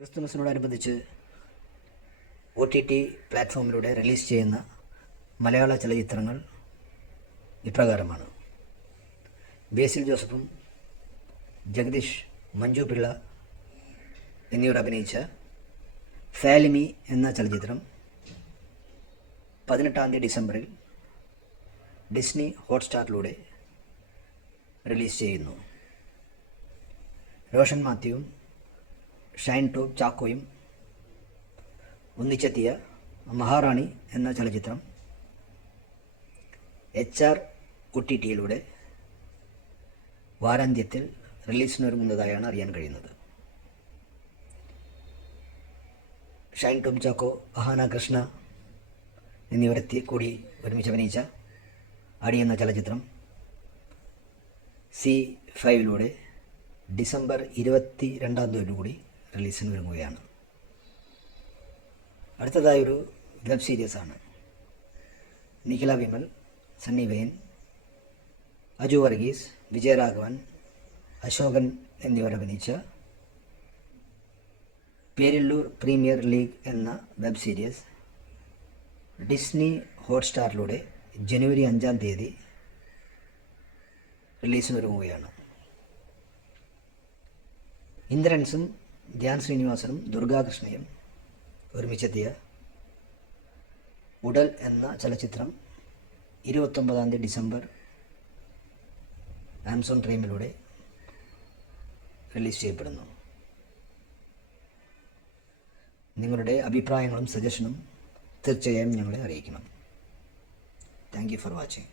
ക്രിസ്തുമസിനോടനുബന്ധിച്ച് OTT പ്ലാറ്റ്ഫോമിലൂടെ release ചെയ്യുന്ന മലയാള ചലച്ചിത്രങ്ങൾ ഇപ്രകാരമാണ്. ബേസിൽ ജോസഫും ജഗദീഷ് മഞ്ജു പിള്ള എന്നിവർ അഭിനയിച്ച ഫാലിമി എന്ന ചലച്ചിത്രം 18 ഡിസംബറിൽ ഡിസ്നി ഹോട്ട്സ്റ്റാറിലൂടെ റിലീസ് ചെയ്യുന്നു. റോഷൻ മാത്യുവും ഷൈൻ ടോം ചാക്കോയും ഒന്നിച്ചെത്തിയ മഹാറാണി എന്ന ചലച്ചിത്രം OTTയിലൂടെ വാരാന്ത്യത്തിൽ റിലീസിനൊരുങ്ങുന്നതായാണ് അറിയാൻ കഴിയുന്നത്. ഷൈൻ ടോം ചാക്കോ, അഹാന കൃഷ്ണ എന്നിവരെത്തി കൂടി ഒരുമിച്ച് അഭിനയിച്ച അടി എന്ന ചലച്ചിത്രം C5ലൂടെ ഡിസംബർ 22 കൂടി റിലീസിന് ഒരുങ്ങുകയാണ്. അടുത്തതായൊരു വെബ് സീരീസാണ്. നിഖില വിമൽ, സണ്ണി വെയിൻ, അജു വർഗീസ്, വിജയരാഘവൻ, അശോകൻ എന്നിവർ അഭിനയിച്ച പേരില്ലൂർ പ്രീമിയർ ലീഗ് എന്ന വെബ് സീരീസ് ഡിസ്നി ഹോട്ട്സ്റ്റാറിലൂടെ ജനുവരി 5 റിലീസിനൊരുങ്ങുകയാണ്. ഇന്ദ്രൻസും ധ്യാൻ ശ്രീനിവാസനും ദുർഗാകൃഷ്ണയും ഒരുമിച്ചെത്തിയ ഉടൽ എന്ന ചലച്ചിത്രം 29 ഡിസംബർ ആമസോൺ പ്രൈമിലൂടെ റിലീസ് ചെയ്യപ്പെടുന്നു. നിങ്ങളുടെ അഭിപ്രായങ്ങളും സജഷനും തീർച്ചയായും ഞങ്ങളെ അറിയിക്കണം. Thank you for watching.